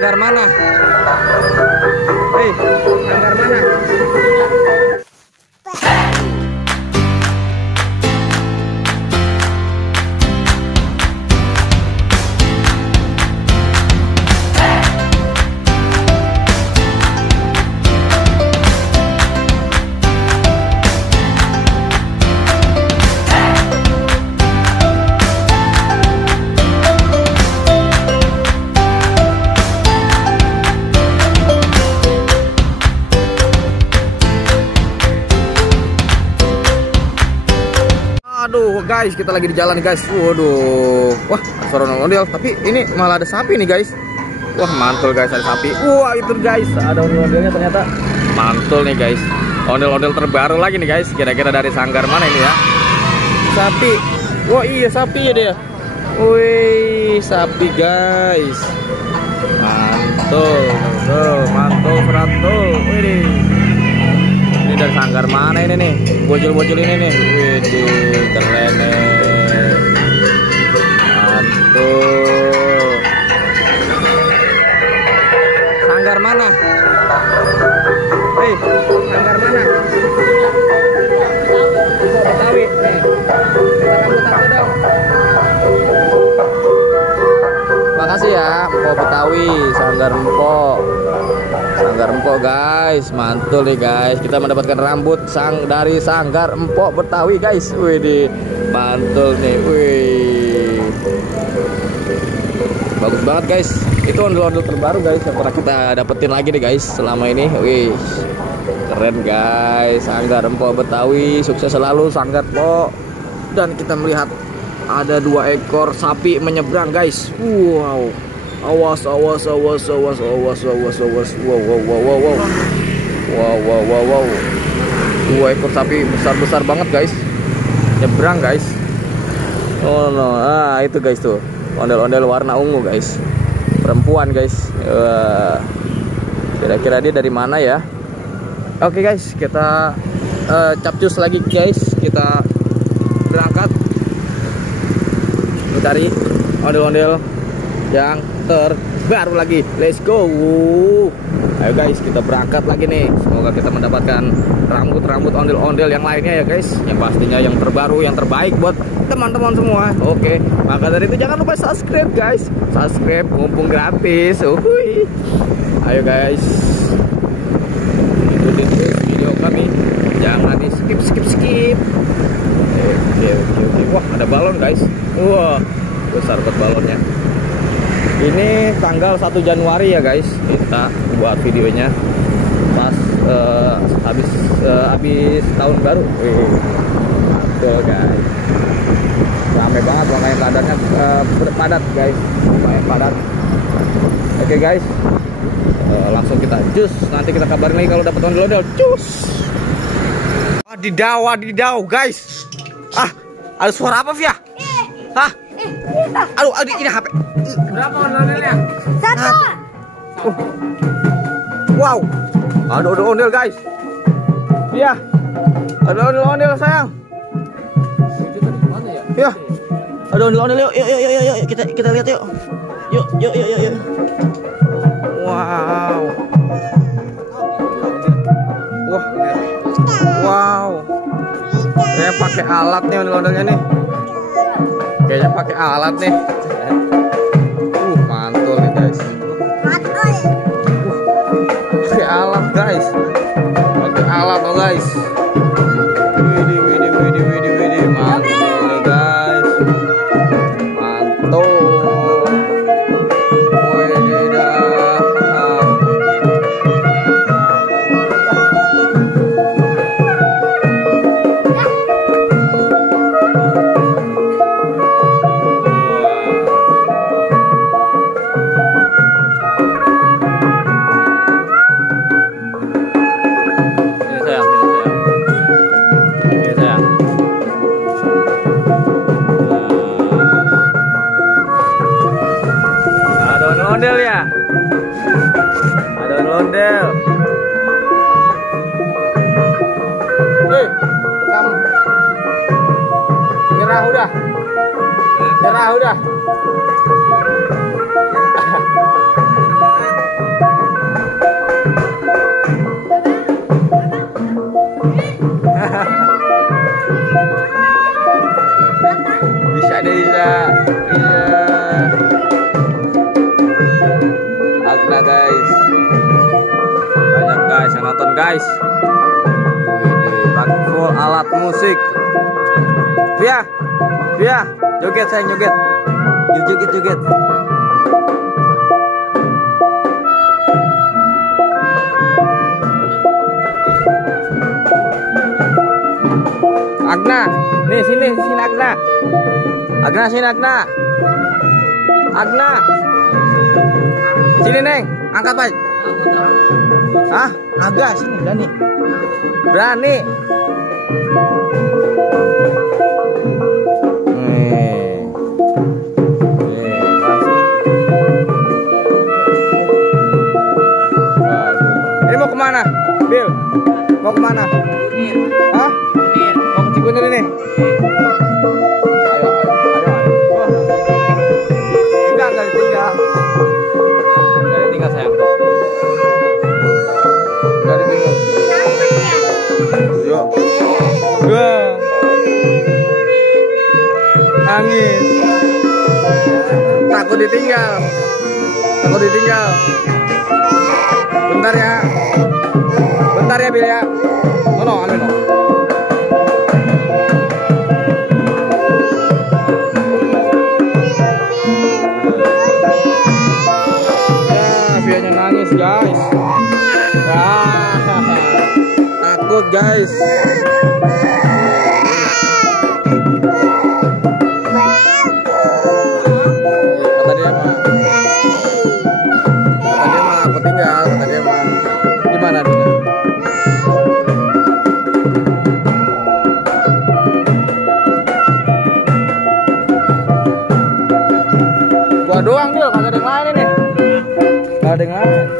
Sanggar mana? Hei, sanggar mana? Aduh guys, kita lagi di jalan nih guys. Waduh, wah suara ondel-ondel. Tapi ini malah ada sapi nih guys. Wah mantul guys, ada sapi. Wah itu guys, ada ondel-ondelnya ternyata. Mantul nih guys. Ondel-ondel terbaru lagi nih guys. Kira-kira dari sanggar mana ini ya? Sapi. Wah iya sapi ya dia. Wih sapi guys. Mantul, mantul, mantul. Wih. Ini dari sanggar mana ini nih? Bocil-bocil ini nih. Widih, keren nih. Mantul. Sanggar mana? Hei, sanggar mana? Betawi. Nih. Rambut aku dong. Makasih ya, Empok Betawi, sanggar Empok. Sanggar Empok guys, mantul nih guys. Kita mendapatkan rambut dari sanggar Empok Betawi guys. Wih, mantul nih. Wih, bagus banget guys. Itu ondel-ondel terbaru guys yang pernah kita dapetin lagi nih guys selama ini. Wih, keren guys. Sanggar Empok Betawi, sukses selalu sanggar Empok. Dan kita melihat ada 2 ekor sapi menyeberang guys. Wow. Awas, awas, awas, awas, awas, awas, awas. Wow, wow, wow, wow, wow. Wow, wow, wow, wow. 2 ekor sapi besar-besar banget guys. Nyebrang guys. Oh no, itu guys tuh. Ondel-ondel warna ungu guys. Perempuan guys. Kira-kira dia dari mana ya? Oke guys, kita capcus lagi guys. Kita berangkat mencari ondel-ondel yang terbaru lagi. Let's go. Ayo guys, kita berangkat lagi nih. Semoga kita mendapatkan rambut-rambut ondel-ondel yang lainnya ya guys. Yang pastinya yang terbaru, yang terbaik buat teman-teman semua. Oke, maka dari itu jangan lupa subscribe guys. Subscribe mumpung gratis. Uhuy. Ayo guys, ikutin terus video kami. Jangan di skip. Oke. Wah, ada balon guys. Wah, besar banget balonnya. Ini tanggal 1 Januari ya guys. Kita buat videonya pas habis tahun baru. Betul guys. Ramai banget, makanya keadaannya padat guys. Lumayan padat. Oke guys, langsung kita cus. Nanti kita kabarin lagi kalau dapat ondel-ondel. Cus. Wadidaw guys. Ada suara apa Via? Hah? Aduh, ini HP. Berapa ondel-ondelnya? 1. Wow. Ada ondel-ondel guys. Iya. Ada ondel-ondel sayang. Ya. Ada ondel-ondel yuk. Yuk. Kita lihat yuk. Yuk. Wow. Wow. Kayaknya pakai alat nih ondel-ondelnya nih. Kayaknya pakai alat nih. Mantul nih guys. Pakai alat guys. Pakai alat oh guys. Widih. Mantul nih guys. Mantul. Ondel ya, ada ondel. Kamu nyerah udah. guys. Pakai full alat musik. Via, joget sayang, joget. Joget. Agna, nih sini Agna. Agna sini Agna. Sini Neng, angkat aja. Hah? Agak sini berani. Nih, ini mau kemana, Bill? Mau kemana? Hah? Mau ke Cikunir ini? Ayo. Enggak ditinggal. Enggak ditinggal sayang. Enggak ditinggal. Yuk. Nangis. Takut ditinggal. Bentar ya Bil ya. No, anu no. Vianya nangis guys. Takut guys. Kata dia mah aku tinggal. Kata dia mah gimana dia? Gua doang Bil, kagak ada yang lain ini. Gak ada yang lain.